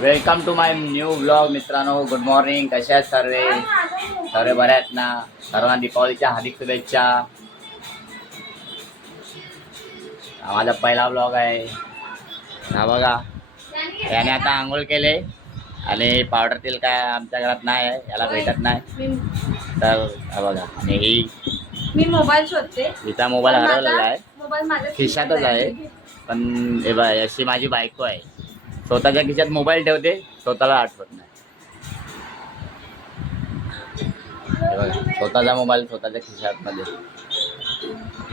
Welcome to my new blog मित्रांनो. Good morning कशा आहेत सर्वे? सर्व बऱ्या आहेत ना? सर्वांना दीपावलीच्या हार्दिक शुभेच्छा. हा माझा पहिला ब्लॉग आहे. हा बघा. याने आता आंघोळ केले. आणि पावडर तेल काय आमच्या घरात नाही आहे. याला भेटत नाही. तर हा बघा. आणि ही मी मोबाईल शोधते. हिचा मोबाईल हरवलेला आहे. मोबाईल खिशातच आहे. पण हे बघ अशी माझी बायको आहे. स्वतःच्या खिशात मोबाईल ठेवते स्वतःला आठवत नाही. स्वतःचा मोबाईल स्वतःच्या खिशात मध्ये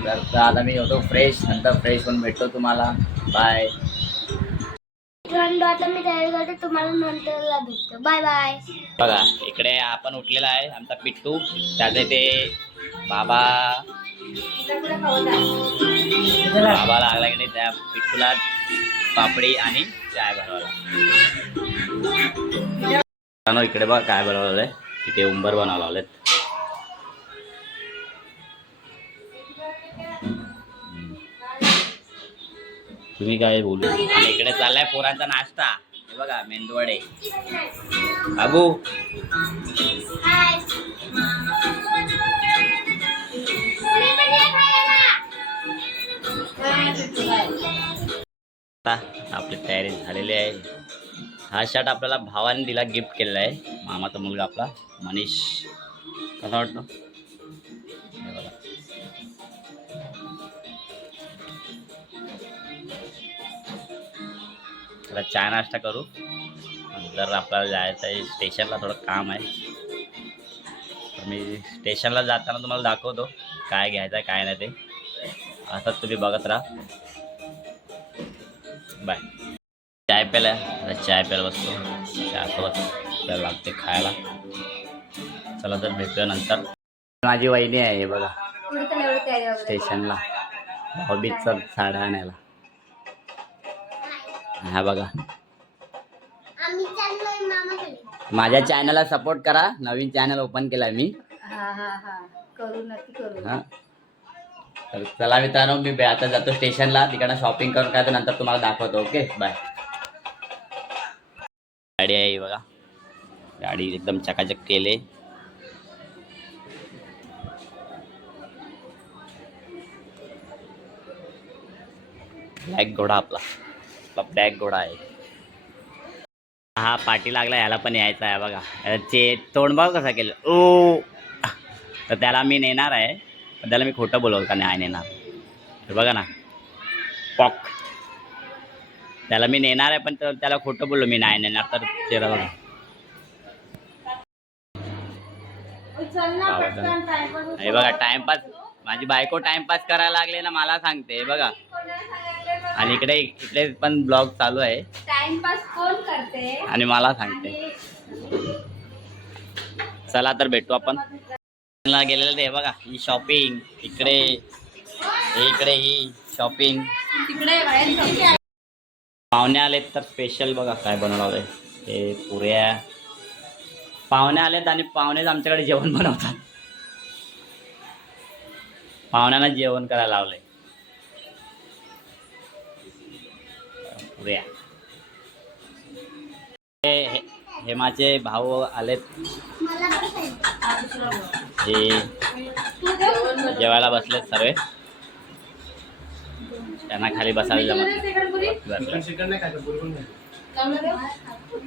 तर आता मी होतो फ्रेश नंतर फ्रेश होऊन भेटतो तुम्हाला. बाय मित्रांनो आता मी तयारी करते तुम्हाला नंतरला भेटतो. बाय बाय बघा इकडे आपण उठलेला आहे आमचा पिट्टू. त्याचे ते बाबा. बाबा लागला इकडे त्या पिट्टूला पापडी आणि चाय बनवायला? इकडे बघा काय बनवलेलं आहे इथे उंबर बनवायला लावलेत तुम्ही काय बोलू? आणि इकडे चाललाय पोरांचा नाश्ता. हे बघा मेंदूवडे. बाबू. आता आपली तयारी झालेली आहे. हा शर्ट आपल्याला भावाने दिला गिफ्ट केलेला आहे. मामाचा मुलगा आपला मनीष. कसा वाटतो त्याला चहा नाश्ता करू. नंतर आपल्याला जायचं आहे स्टेशनला थोडं काम आहे. तर मी स्टेशनला जाताना तुम्हाला दाखवतो. काय घ्यायचं आहे काय नाही ते. असंच तुम्ही बघत राहा. चाय प्यायला चाय प्यायला बसतो. चहासोबत आपल्याला लागते खायला. चला तर भेटूया नंतर. माझी वहिनी आहे हे बघा. स्टेशनला. हॉबीचा साड्या आणायला. हा बघा. माझ्या चॅनलला सपोर्ट करा. नवीन चॅनल ओपन केलाय मी. हा तर चला मित्रांनो मी आता जातो स्टेशनला तिकडनं शॉपिंग करून काय तर नंतर तुम्हाला दाखवतो. ओके बाय गाडी आहे बघा. गाडी एकदम चकाचक केले. ब्लॅक घोडा आपला. आपला ब्लॅक घोडा आहे. हा पाठी लागला याला पण यायचा आहे बघा. याचे तोंडभाव कसा केलं? ओ! तर त्याला मी नेणार आहे. पण त्याला मी खोटं बोलवलं का नाही नेणार. बघा ना. त्याला मी नेणार आहे पण त्याला खोटं बोललो मी नाही नेणार तर चेहरा बघा. हे बघा टाइमपास माझी बायको टाइमपास करायला लागले ना मला सांगते हे बघा. आणि इकडे इकडे पण ब्लॉग चालू आहे. टाइमपास कोण करते? आणि मला सांगते. चला तर भेटू आपण. गेलेलं ते बघा ही शॉपिंग इकडे इकडे ही शॉपिंग. पाहुणे आलेत तर स्पेशल बघा काय बनवलं हे पुऱ्या. पाहुणे आलेत आणि पाहुणेच आमच्याकडे जेवण बनवतात. पाहुण्यांना जेवण करायला लावलंय. पुऱ्या. हे हे- माझे भाऊ आलेत. हे जेवायला बसलेत सर्व. त्यांना खाली बसायला जमत.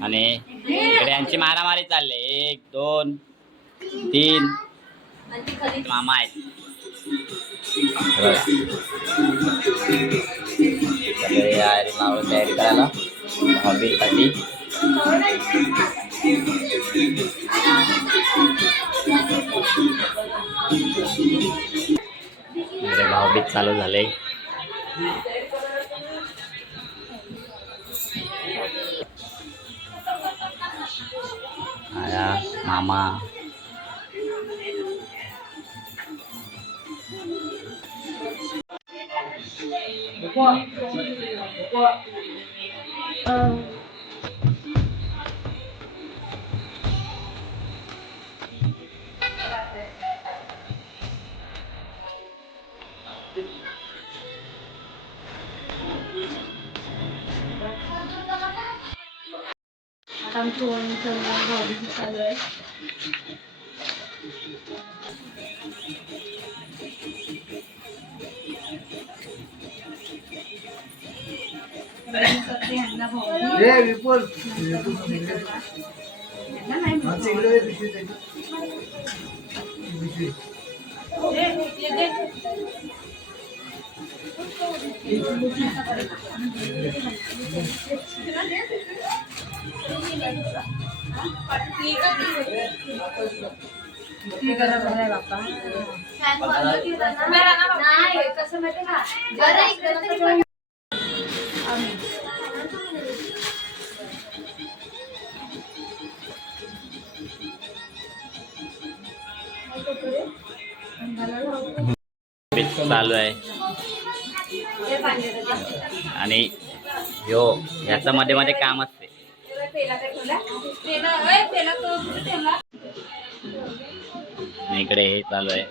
आणि इकडे यांची मारामारी चालले. एक दोन तीन. मामा आहेत. तयारी लावून तयारी करायला. हॉबीसाठी चालू झाले 哎呀，妈妈。嗯。नाही कसं माहिती का? चालू आहे. आणि हो ह्याचं मध्ये मध्ये काम असते इकडे हे चालू आहे.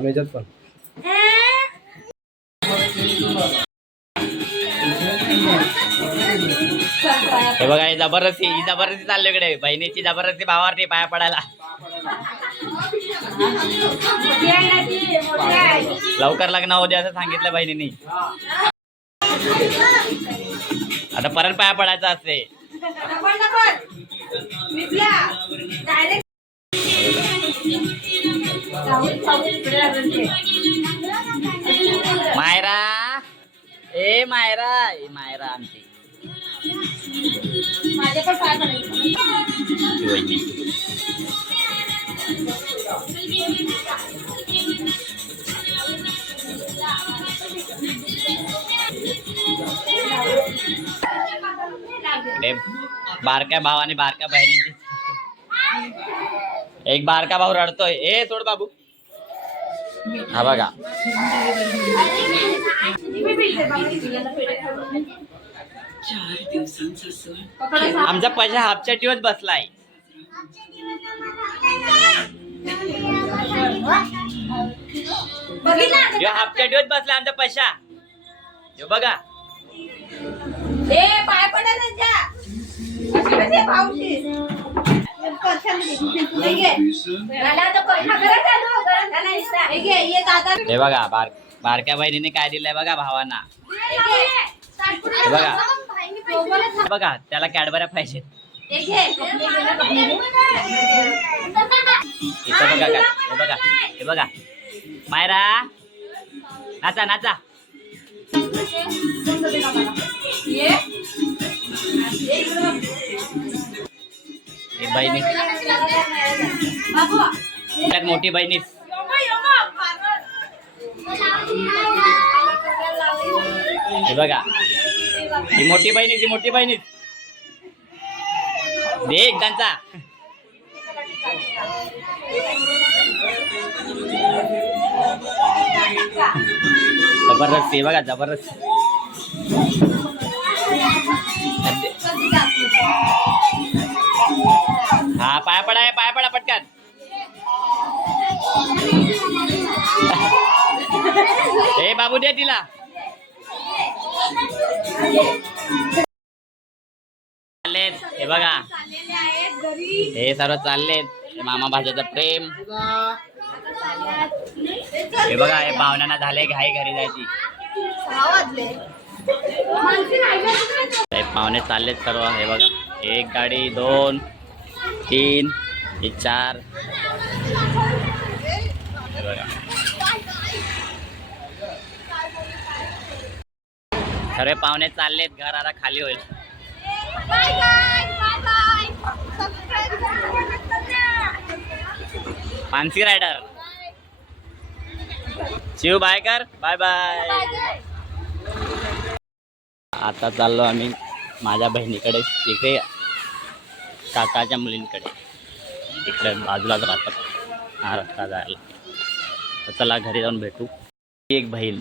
तांब्याच्यात पण. हे बघा ही जबरदस्ती ही जबरदस्ती चालली इकडे. बहिणीची जबरदस्ती भावावरती पाया पडायला. लवकर लग्न दे असं सांगितलं बहिणीनी. आता परत पाया पडायचं असते. मायरा. ए मायरा. ए मायरा आमची बारक्या भावाने बारक्या बहिणींची एक बारका भाऊ रडतोय ए सोड बाबू हा बघा. आमचा पैसा हापचटीवर बसलाय बघितलं आता? ह्यो हापचटीवर बसलाय आमचा पैसा बघा ए, पाय पडा त्यांच्या. हे त्याला ये बघा बार बारक्या बहिणीने काय दिलंय बघा भावांना. हे बघा. बघा त्याला कॅडबऱ्या पाहिजेत इथं बघा काय हे बघा. हे बघा. मायरा नाचा नाचा. ये. बहिणी बाबू. मोठी बहिणी हे बघा. ही मोठी बहिणी ती मोठी बहिणी दे त्यांचा जबरदस्त हे बघा जबरदस्त. पाया पडा पाय पडा पटकन. हे बाबू दे तिला. चाललेत. हे बघा. हे सर्व चाललेत. हे मामा भाज्याचं प्रेम. हे बघा हे पाहुण्यांना झाले घाई घरी जायची. पाहुणे चाललेत सर्व. हे बघा. एक गाडी दोन. तीन हे चार. खरे पाहुणे चाललेत. घर आता खाली होईल. मानसी रायडर शिव बाय कर बाय बाय आता चाललो आम्ही माझ्या बहिणीकडे. तिथे काकाच्या मुलींकडे. इकडे बाजूलाच राहतात. हा रस्ता जायला. तर चला घरी जाऊन भेटू. एक बहीण.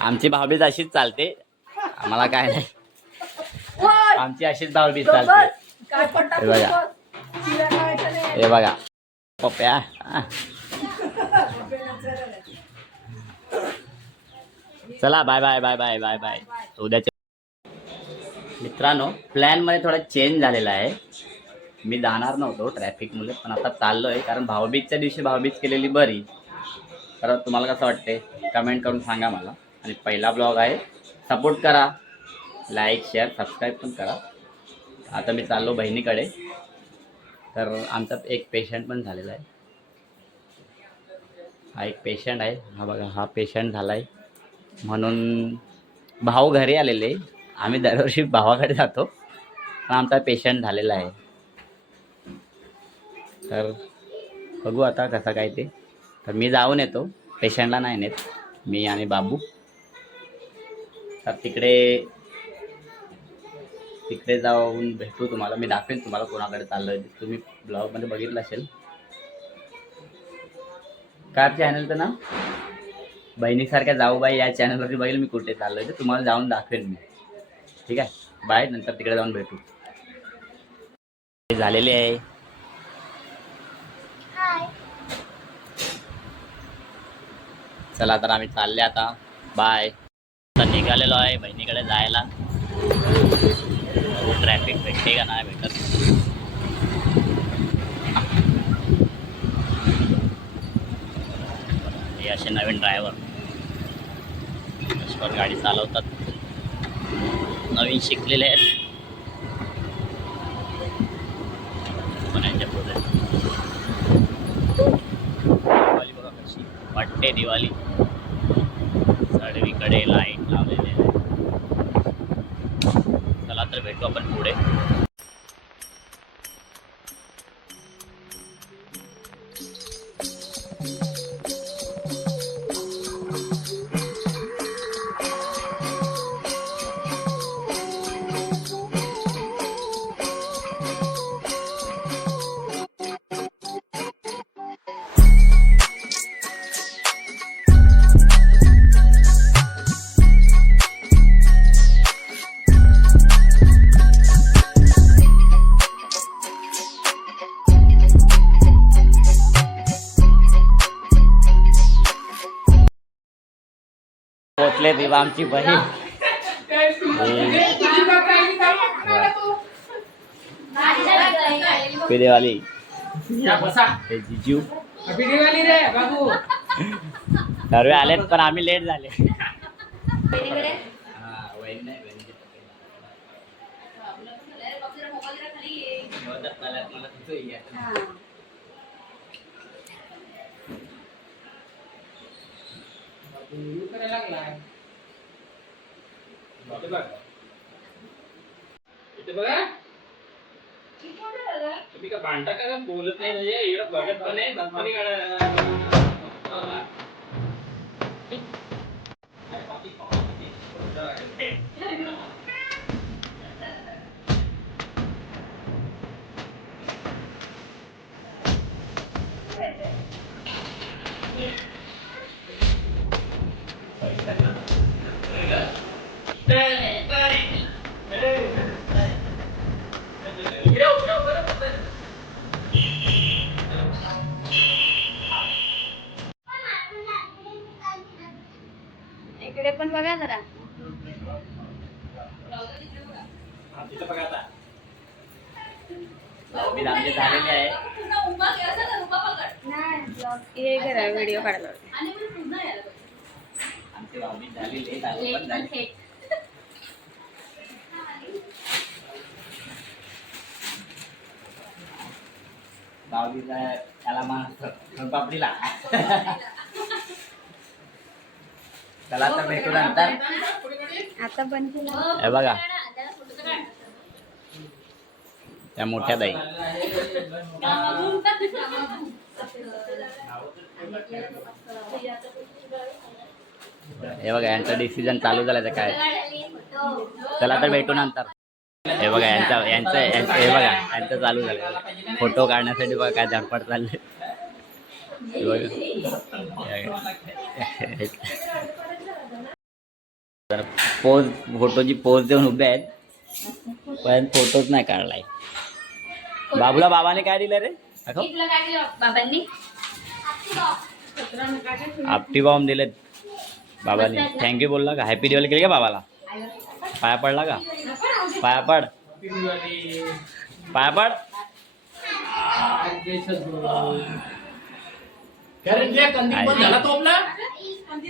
आमची भावबीज अशीच चालते. आम्हाला काय नाही. आमची अशीच भावबीज चालते. हे बघा. हे बघा. पप्या चला bye bye bye bye bye bye उद्याच्या मित्रांनो प्लॅनमध्ये थोडा चेंज झालेला आहे. मी जाणार नव्हतो ट्रॅफिकमुळे पण आता चाललो आहे कारण भाऊबीजच्या दिवशी भाऊबीज केलेली बरी. तर तुम्हाला कसं वाटते कमेंट करून सांगा मला. आणि पहिला ब्लॉग आहे सपोर्ट करा. लाईक शेअर सबस्क्राईब पण करा. आता मी चाललो बहिणीकडे. तर आमच्यात एक पेशंट पण झालेला आहे. हा एक पेशंट आहे. हा बघा हा पेशंट झाला आहे म्हणून भाऊ घरी आलेले. आम्ही दरवर्षी भावाकडे जातो. पण आमचा पेशंट झालेला आहे. तर बघू आता कसं काय ते. तर मी जाऊन येतो. पेशंटला नाही नेत. मी आणि बाबू. तर तिकडे तिकडे जाऊन भेटू तुम्हाला. मी दाखवेन तुम्हाला कोणाकडे चाललं आहे तुम्ही ब्लॉगमध्ये बघितलं असेल. काय चॅनलचं नाव? बहिणीसारख्या जाऊबाई या चॅनलवरती बघेल मी कुठे चाललोय. ते तुम्हाला जाऊन दाखवेन मी. ठीक आहे? बाय नंतर तिकडे जाऊन भेटू. झालेली आहे. चला तर आम्ही चालले आता. बाय. आता निघालेलो आहे बहिणीकडे जायला. ट्रॅफिक भेटते का नाही भेटत. असे नवीन ड्रायव्हर गाडी चालवतात. नवीन शिकलेले आहेत. दिवाळी वाटते दिवाळी. पोचले तेव्हा आमची बहीण. पेदेवाली हे जिजू. सर्व आलेत पण आम्ही लेट झाले. तुम्ही का भांडता का बोलत नाही म्हणजे इकडं बघत पण नाही कंपनी इकडे आमची त्याला मान चला तर भेटू नंतर आता बंद हे बघा. त्या मोठ्या ताई. हे बघा यांचा डिसिजन चालू झालं काय? चला तर भेटू नंतर. हे बघा यांचा यांचं यांचं- हे बघा यांचं चालू झालं. फोटो काढण्यासाठी बघा काय धडपड चालले. हे बघा. तर पोज फोटोची पोज देऊन उभे आहेत. पण फोटोच नाही काढलाय. बाबूला बाबाने काय दिलं रे? बाबांनी आपटी बॉम्ब दिलेत. बाबांनी. थँक्यू बोलला का? हॅपी दिवाळी केली का बाबाला? पाया पडला का? पाया पड. पाया पड.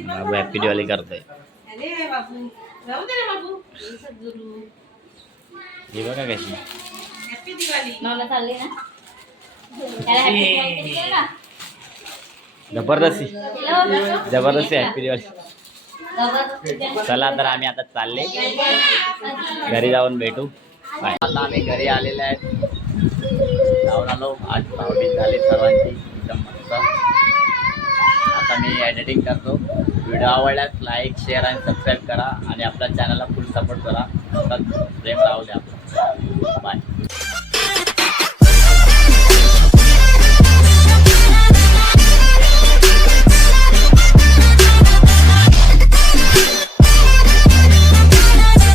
बाबू हॅपी दिवाळी करतोय. ही बघा कशी? जबरदस्ती? जबरदस्ती हॅपी दिवाळी चला तर आम्ही आता चालले. घरी जाऊन भेटू. आता आम्ही घरी आलेले आहेत. जाऊन आलो. आज पावडी झाली सर्वांची. एकदम मस्त. आता मी एडिटिंग करतो. व्हिडिओ आवडल्यास लाईक शेअर आणि सबस्क्राईब करा आणि आपल्या चॅनलला फुल सपोर्ट करा. प्रेम राहू द्या. आपलं बाय.